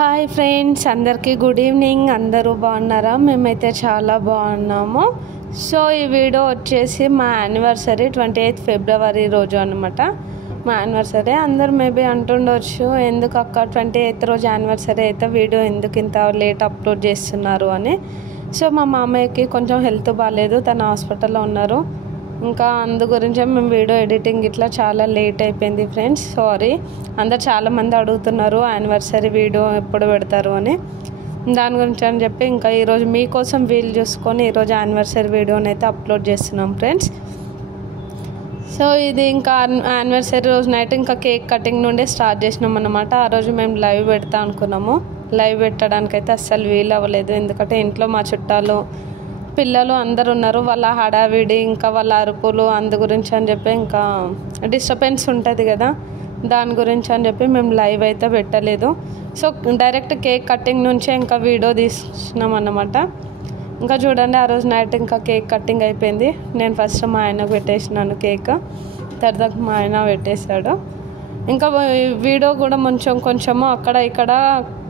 Hi friends, అందరికీ good evening. అందరూ బాగున్నారా? మేమైతే చాలా బాగున్నాము. సో ఈ వీడియో వచ్చేసి మా యానివర్సరీ 28 ఫిబ్రవరి రోజు అనమాట. మా యానివర్సరీ అందరు మేబీ అంటుండొచ్చు, ఎందుకు అక్క 28 రోజు యానివర్సరీ అయితే వీడియో ఎందుకు ఇంత లేట్ అప్లోడ్ చేస్తున్నారు అని. సో మా మామయ్యకి కొంచెం హెల్త్ బాగాలేదు, తన హాస్పిటల్లో ఉన్నారు. ఇంకా అందు గురించే మేము వీడియో ఎడిటింగ్ ఇట్లా చాలా లేట్ అయిపోయింది ఫ్రెండ్స్. సారీ. అందరు చాలామంది అడుగుతున్నారు యానివర్సరీ వీడియో ఎప్పుడు పెడతారు అని. దాని గురించి అని చెప్పి ఇంకా ఈరోజు మీకోసం వీలు చూసుకొని ఈరోజు యానివర్సరీ వీడియోని అయితే అప్లోడ్ చేస్తున్నాం ఫ్రెండ్స్. సో ఇది ఇంకా యానివర్సరీ రోజు నైట్ ఇంకా కేక్ కటింగ్ నుండి స్టార్ట్ చేసినాం అన్నమాట. ఆ రోజు మేము లైవ్ పెడతా అనుకున్నాము. లైవ్ పెట్టడానికైతే అస్సలు వీలు అవ్వలేదు, ఎందుకంటే ఇంట్లో మా చుట్టాలు పిల్లలు అందరు ఉన్నారు. వాళ్ళ హడావిడి ఇంకా వాళ్ళ అరుపులు అందు గురించి అని చెప్పి ఇంకా డిస్టర్బెన్స్ ఉంటుంది కదా, దాని గురించి అని చెప్పి మేము లైవ్ అయితే పెట్టలేదు. సో డైరెక్ట్ కేక్ కటింగ్ నుంచే ఇంకా వీడియో తీసినాం అన్నమాట. ఇంకా చూడండి, ఆ రోజు నైట్ ఇంకా కేక్ కటింగ్ అయిపోయింది. నేను ఫస్ట్ మా ఆయనకు పెట్టేసినాను కేక్, తర్వాత మా ఆయన పెట్టేశాడు. ఇంకా వీడియో కూడా కొంచెము అక్కడ ఇక్కడ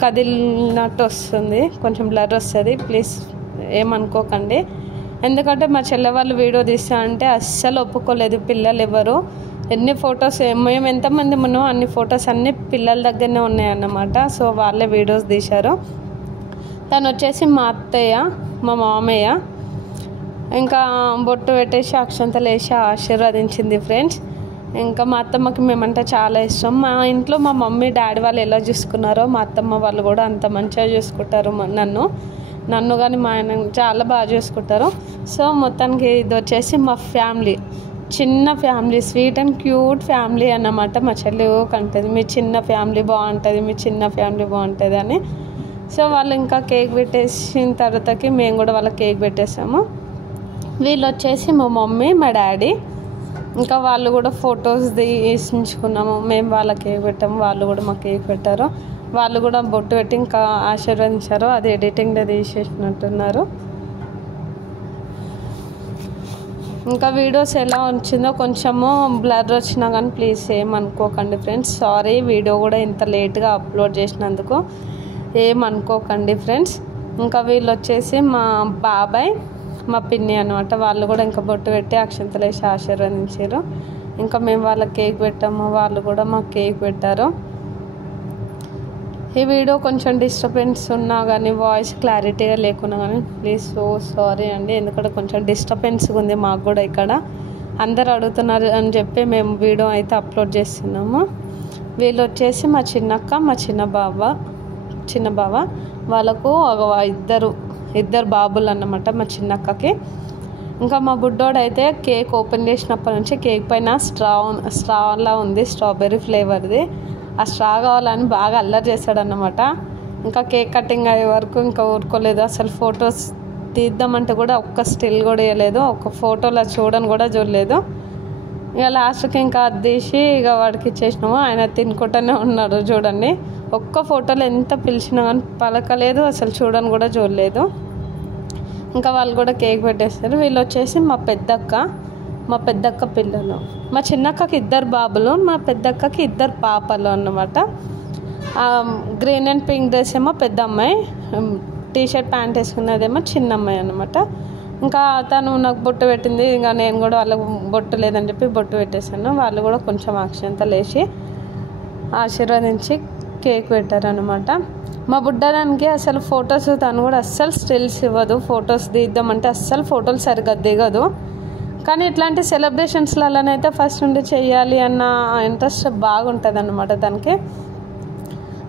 కదిలినట్టు వస్తుంది, కొంచెం బ్లర్ వస్తుంది. ప్లీజ్ ఏమనుకోకండి, ఎందుకంటే మా చెల్లె వాళ్ళు వీడియో తీస్తా అంటే అస్సలు ఒప్పుకోలేదు పిల్లలు ఎవరు. ఎన్ని ఫొటోస్ మేము ఎంతమంది ఉన్నామో అన్ని ఫొటోస్ అన్నీ పిల్లల దగ్గరనే ఉన్నాయన్నమాట. సో వాళ్ళే వీడియోస్ తీశారు. తను వచ్చేసి మా అత్తయ్య, మా మామయ్య. ఇంకా బొట్టు పెట్టేసి అక్షంతలు వేసి ఆశీర్వదించింది ఫ్రెండ్స్. ఇంకా మా అత్తమ్మకి మేమంటే చాలా ఇష్టం. మా ఇంట్లో మా మమ్మీ డాడీ వాళ్ళు ఎలా చూసుకున్నారో మా అత్తమ్మ వాళ్ళు కూడా అంత మంచిగా చూసుకుంటారు నన్ను కానీ మా ఆయన చాలా బాగా చూసుకుంటారు. సో మొత్తానికి ఇది వచ్చేసి మా ఫ్యామిలీ, చిన్న family, sweet and cute family అన్నమాట. మా చెల్లి కంటది మీ చిన్న ఫ్యామిలీ బాగుంటుంది, మీ చిన్న ఫ్యామిలీ బాగుంటుంది అని. సో వాళ్ళు ఇంకా కేక్ పెట్టేసిన తర్వాతకి మేము కూడా వాళ్ళకి కేక్ పెట్టేసాము. వీళ్ళు వచ్చేసి మా మమ్మీ మా డాడీ. ఇంకా వాళ్ళు కూడా ఫొటోస్ తీసించుకున్నాము. మేము వాళ్ళ కేక్ పెట్టాము, వాళ్ళు కూడా మా కేక్ పెట్టారు. వాళ్ళు కూడా బొట్టు పెట్టి ఇంకా ఆశీర్వదించారు. అది ఎడిటింగ్లో తీసేసినట్టున్నారు. ఇంకా వీడియోస్ ఎలా వచ్చిందో కొంచెము బ్లర్ వచ్చినా కానీ ప్లీజ్ ఏమనుకోకండి ఫ్రెండ్స్. సారీ, వీడియో కూడా ఇంత లేట్గా అప్లోడ్ చేసినందుకు ఏమనుకోకండి ఫ్రెండ్స్. ఇంకా వీళ్ళు వచ్చేసి మా బాబాయ్, మా పిన్ని అనమాట. వాళ్ళు కూడా ఇంకా బొట్టు పెట్టి అక్షంతలు వేసి ఆశీర్వదించారు. ఇంకా మేము వాళ్ళకి కేక్ పెట్టాము, వాళ్ళు కూడా మాకు కేక్ పెట్టారు. ఈ వీడియో కొంచెం డిస్టర్బెన్స్ ఉన్నా కానీ, వాయిస్ క్లారిటీగా లేకున్నా కానీ ప్లీజ్ సో సారీ అండి, ఎందుకంటే కొంచెం డిస్టర్బెన్స్గా ఉంది మాకు కూడా. ఇక్కడ అందరు అడుగుతున్నారు అని చెప్పి మేము వీడియో అయితే అప్లోడ్ చేస్తున్నాము. వీళ్ళు వచ్చేసి మా చిన్నక్క, మా చిన్న బావ. వాళ్ళకు ఇద్దరు బాబులు అన్నమాట మా చిన్నక్కకి. ఇంకా మా బుడ్డోడైతే కేక్ ఓపెన్ చేసినప్పటి నుంచి కేక్ పైన స్ట్రాలా ఉంది, స్ట్రాబెర్రీ ఫ్లేవర్ది. ఆ స్ట్రా కావాలని బాగా అల్లరి చేశాడన్నమాట. ఇంకా కేక్ కటింగ్ అయ్యే వరకు ఇంకా ఊరుకోలేదు. అసలు ఫొటోస్ తీద్దామంటే కూడా ఒక్క స్టిల్ కూడా వేయలేదు, ఒక్క ఫోటోలో చూడలేదు. ఇక లాస్ట్కి ఇంకా అది తీసి ఇక వాడికి ఇచ్చేసినాము. ఆయన తినుకుంటూనే ఉన్నాడు చూడండి. ఒక్క ఫోటోలో ఎంత పిలిచినా కానీ పలకలేదు, అసలు చూడలేదు. ఇంకా వాళ్ళు కూడా కేక్ పెట్టేస్తారు. వీళ్ళు వచ్చేసి మా పెద్దక్క పిల్లలు. మా చిన్నక్కకి 2 బాబులు, మా పెద్దక్కకి 2 పాపలు అన్నమాట. గ్రీన్ అండ్ పింక్ డ్రెస్ ఏమో పెద్ద అమ్మాయి, టీషర్ట్ ప్యాంట్ వేసుకున్నదేమో చిన్న అమ్మాయి అన్నమాట. ఇంకా తను నాకు బొట్టు పెట్టింది, ఇంకా నేను కూడా వాళ్ళకు బొట్టు లేదని చెప్పి బొట్టు పెట్టేశాను. వాళ్ళు కూడా కొంచెం అక్షంతలు వేసి ఆశీర్వదించి కేక్ పెట్టారనమాట. మా బుడ్డదానికి అసలు ఫొటోస్ తను కూడా అస్సలు స్టిల్స్ ఇవ్వదు. ఫొటోస్ తీద్దామంటే అస్సలు ఫోటోలు సరిగ్గా దిగదు. కానీ ఇట్లాంటి సెలబ్రేషన్స్లలోనైతే ఫస్ట్ నుండి చెయ్యాలి అన్న ఇంట్రెస్ట్ బాగుంటుంది అన్నమాట దానికి.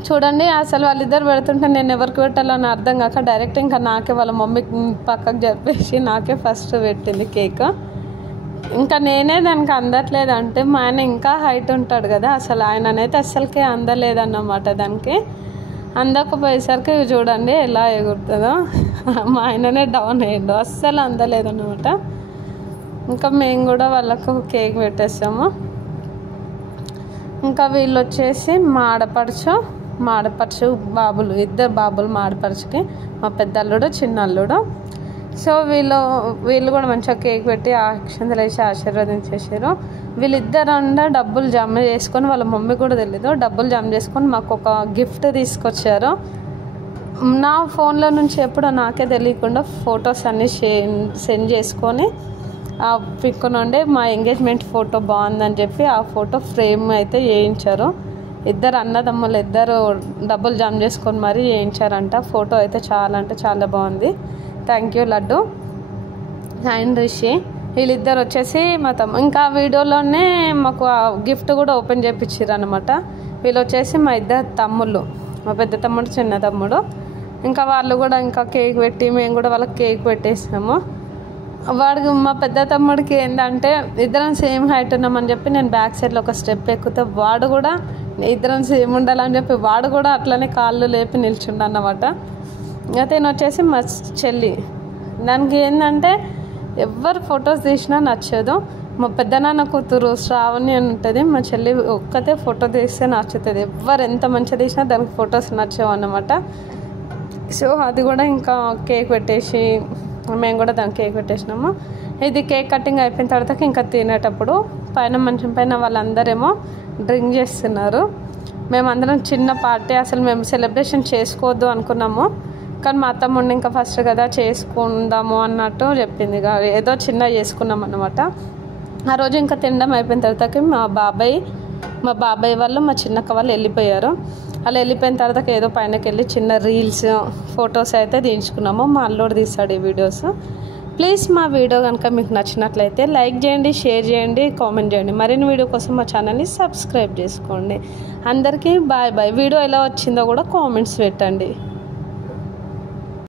చూడండి, అసలు వాళ్ళిద్దరు పెడుతుంటే నేను ఎవరికి పెట్టాలని అర్థం కాక డైరెక్ట్ ఇంకా నాకే వాళ్ళ మమ్మీ పక్కకు జరిపేసి నాకే ఫస్ట్ పెట్టింది కేక్. ఇంకా నేనే దానికి అందట్లేదు అంటే మా ఆయన ఇంకా హైట్ ఉంటాడు కదా, అసలు ఆయననైతే అస్సలకే అందలేదన్నమాట. దానికి అందకపోయేసరికి చూడండి ఎలా ఎగురుతుందో. మా ఆయననే డౌన్ అయ్యిండు, అస్సలు అందలేదన్నమాట. ఇంకా మేము కూడా వాళ్ళకు కేక్ పెట్టేసాము. ఇంకా వీళ్ళు వచ్చేసి మా ఆడపడుచు బాబులు, 2 బాబులు మా ఆడపడుచుకి, మా పెద్ద అల్లుడు చిన్న అల్లుడు. సో వీళ్ళు కూడా మంచిగా కేక్ పెట్టి అక్షంతలు వేసి ఆశీర్వదించేసారు. వీళ్ళిద్దరు డబ్బులు జమ చేసుకొని, వాళ్ళ మమ్మీ కూడా తెలీదు, డబ్బులు జమ చేసుకొని మాకు ఒక గిఫ్ట్ తీసుకొచ్చారు. నా ఫోన్లో నుంచి ఎప్పుడో నాకే తెలియకుండా ఫొటోస్ అన్నీ సెండ్ చేసుకొని ఆ పిక్ నుండి మా ఎంగేజ్మెంట్ ఫోటో బాగుందని చెప్పి ఆ ఫోటో ఫ్రేమ్ అయితే చేయించారు. ఇద్దరు అన్నదమ్ములు ఇద్దరు డబ్బులు జమ చేసుకొని మరీ చేయించారంట. ఫోటో అయితే చాలా అంటే చాలా బాగుంది. Thank you laddu and Rishi. వీళ్ళిద్దరు వచ్చేసి మా ఇంకా వీడియోలోనే మాకు ఆ గిఫ్ట్ కూడా ఓపెన్ చేయించారు అనమాట. వీళ్ళు వచ్చేసి మా ఇద్దరు తమ్ముళ్ళు, మా పెద్ద తమ్ముడు చిన్న తమ్ముడు. ఇంకా వాళ్ళు కూడా ఇంకా కేక్ పెట్టి మేము కూడా వాళ్ళకి కేక్ పెట్టేసాము. వాడికి మా పెద్ద తమ్ముడికి ఏంటంటే ఇద్దరం సేమ్ హైట్ ఉన్నామని చెప్పి నేను బ్యాక్ సైడ్లో ఒక స్టెప్ ఎక్కితే వాడు కూడా ఇద్దరం సేమ్ ఉండాలని చెప్పి వాడు కూడా అట్లనే కాళ్ళు లేపి నిల్చుండు అన్నమాట. అయితే నేను వచ్చేసి మా చెల్లి, దానికి ఏంటంటే ఎవరు ఫొటోస్ తీసినా నచ్చదు. మా పెద్దనాన్న కూతురు శ్రావణి అని ఉంటుంది, మా చెల్లి ఒక్కతే ఫోటో తీస్తే నచ్చుతుంది. ఎవరు ఎంత మంచిగా తీసినా దానికి ఫొటోస్ నచ్చవు అన్నమాట. సో అది కూడా ఇంకా కేక్ పెట్టేసి మేము కూడా దానికి కేక్ పెట్టేసినాము. ఇది కేక్ కటింగ్ అయిపోయిన తర్వాత ఇంకా తినేటప్పుడు పైన మంచం పైన వాళ్ళందరేమో డ్రింక్ చేస్తున్నారు. మేమందరం చిన్న పార్టీ, అసలు మేము సెలబ్రేషన్ చేసుకోవద్దు అనుకున్నాము, కానీ మా అత్తమ్మ ఇంకా ఫస్ట్ కదా చేసుకుందాము అన్నట్టు చెప్పింది. ఏదో చిన్న చేసుకున్నాం అన్నమాట. ఆ రోజు ఇంకా తినడం అయిపోయిన తర్వాతకి మా బాబాయ్ వాళ్ళు మా చిన్నక్క వాళ్ళు వెళ్ళిపోయారు. అలా వెళ్ళిపోయిన తర్వాత ఏదో పైనకి వెళ్ళి చిన్న రీల్స్ ఫొటోస్ అయితే తీయించుకున్నాము. మా అల్లుడు తీస్తాడు ఈ వీడియోస్. ప్లీజ్ మా వీడియో కనుక మీకు నచ్చినట్లయితే లైక్ చేయండి, షేర్ చేయండి, కామెంట్ చేయండి. మరిన్ని వీడియో కోసం మా ఛానల్ని సబ్స్క్రైబ్ చేసుకోండి. అందరికీ బాయ్ బాయ్. వీడియో ఎలా వచ్చిందో కూడా కామెంట్స్ పెట్టండి.